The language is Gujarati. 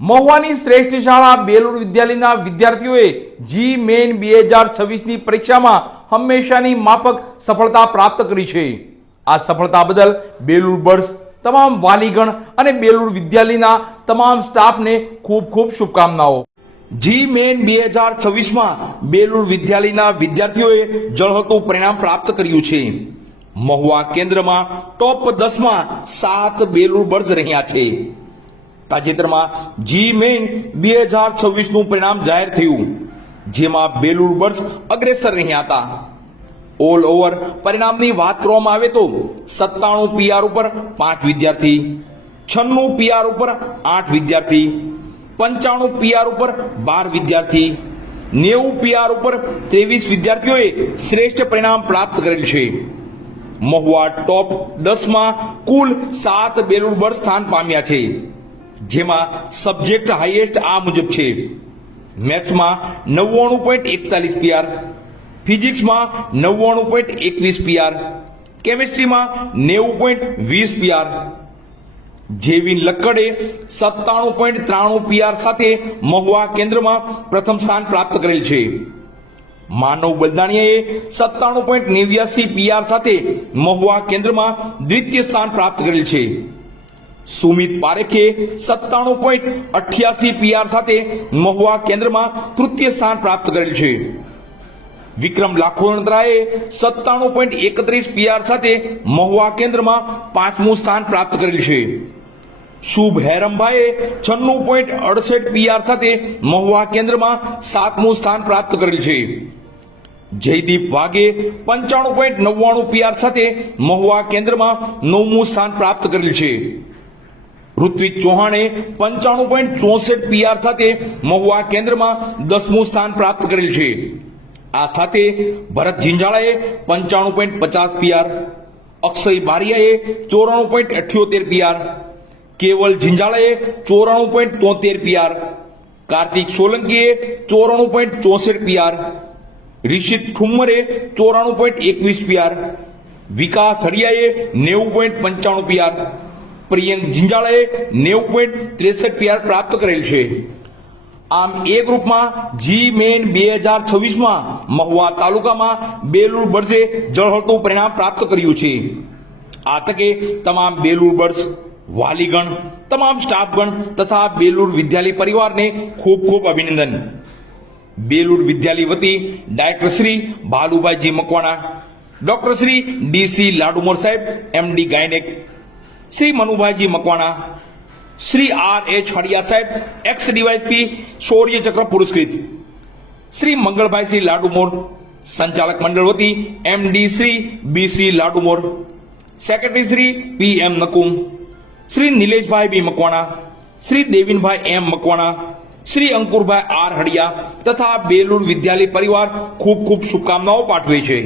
મહુવાની શ્રેષ્ઠ શાળા બેલુર વિદ્યાલયના વિદ્યાર્થીઓએ જી મેઇન 2026ની પરીક્ષામાં હંમેશાની માફક સફળતા પ્રાપ્ત કરી છે। આ સફળતા બદલ બેલુર બર્ડ્સ તમામ વાલીગણ અને બેલુર વિદ્યાલયના તમામ સ્ટાફને ખૂબ ખૂબ શુભકામનાઓ। જી મેઇન 2026માં બેલુર વિદ્યાલયના વિદ્યાર્થીઓએ ઝળહળતું પરિણામ પ્રાપ્ત કર્યું છે। મહુવા કેન્દ્રમાં ટોપ 10માં 7 બેલુર બર્ડ્સ રહ્યા છે। તાજેતરમાં જી મેઇન 2026નું પરિણામ જાહેર થયું, જેમાં બેલુર બર્ડ્સ અગ્રેસર રહ્યા હતા। ઓલ ઓવર પરિણામની વાત કરવામાં આવે તો 97 પીઆર ઉપર 5 વિદ્યાર્થી, 96 પીઆર ઉપર 8 વિદ્યાર્થી, 95 પીઆર ઉપર 12 વિદ્યાર્થી, 90 પીઆર ઉપર 23 વિદ્યાર્થીઓએ શ્રેષ્ઠ પરિણામ પ્રાપ્ત કરેલ છે। મહુવા ટોપ 10માં કુલ 7 બેલુર બર્ડ્સ સ્થાન પામ્યા છે, જેમાં સબ્જેક્ટ હાઈએસ્ટ આ મુજબ છે। મેથ્સમાં 99.41 પીઆર, ફિઝિક્સમાં 99.21 પીઆર, કેમિસ્ટ્રીમાં 90.20 પીઆર। જેવિન લક્કડે 97.93 પીઆર સાથે મહુવા કેન્દ્રમાં પ્રથમ સ્થાન પ્રાપ્ત કરેલ છે। માનવ બલદાણીયાએ 97.89 પીઆર સાથે મહુવા કેન્દ્રમાં દ્વિતીય સ્થાન પ્રાપ્ત કરેલ છે। સુમિત પારેખે 97.88 પીઆર સાથે મહુવા કેન્દ્રમાં તૃતીય સ્થાન પ્રાપ્ત કરેલ છે। વિક્રમ લાખોંદ્રાએ 97.31 પીઆર સાથે મહુવા કેન્દ્રમાં 5મું સ્થાન પ્રાપ્ત કરેલ છે। શુભ હેરમભાઈએ 96.68 પીઆર સાથે મહુવા કેન્દ્રમાં 7મું સ્થાન પ્રાપ્ત કરેલ છે। જયદીપ વાઘે 95.99 પીઆર સાથે મહુવા કેન્દ્રમાં 9મું સ્થાન પ્રાપ્ત કરેલ છે। ઋત્વિક ચૌહાણે 95.64 પીઆર સાથે મહુવા કેન્દ્રમાં 10મું સ્થાન પ્રાપ્ત કરેલ છે। આ સાથે ભરત ઝીંઝાળાએ 95.50 પીઆર, અક્ષય બારિયાએ 94.78 પીઆર, કેવલ ઝીંઝાળાએ 94.73 પીઆર, કાર્તિક સોલંકીએ 94.64 પીઆર, રિશિત ઠુમ્મરે 94.21 પીઆર, વિકાસ હરિયાએ 90.95 પીઆર, પ્રિયંક ઝીંઝાળાએ 90.63 પીઆર પ્રાપ્ત કરેલ છે। આમ એ ગ્રુપમાં જી મેઇન 2026માં મહુવા તાલુકામાં બેલુર બર્ડ્સે ઝળહળતું પરિણામ પ્રાપ્ત કર્યું છે। આ તકે તમામ બેલુર બર્ડ્સ વાલીગણ, તમામ સ્ટાફગણ તથા બેલુર વિદ્યાલય પરિવારને ખૂબ ખૂબ અભિનંદન। બેલુર વિદ્યાલય વતી director Shri Bhalubhaiji Makwana, doctor Shri DC Ladumor સાહેબ એમડી ગાયનેક, શ્રી મનુભાઈજી મકવાણા, શ્રી આર.એચ. હડિયા સાહેબ એક્સ ડીવાયએસપી શૌર્ય ચક્ર પુરસ્કૃત, શ્રી મંગળભાઈસિંહ લાડુમોર, સંચાલક મંડળ વતી MD Shri B C Ladumor, secretary Shri P M. Nakum, Shri Nileshbhai B Makwana, Shri Devinbhai M Makwana, Shri Ankurbhai R. Hadiya તથા બેલુર વિદ્યાલય પરિવાર ખૂબ ખૂબ શુભકામનાઓ પાઠવે છે।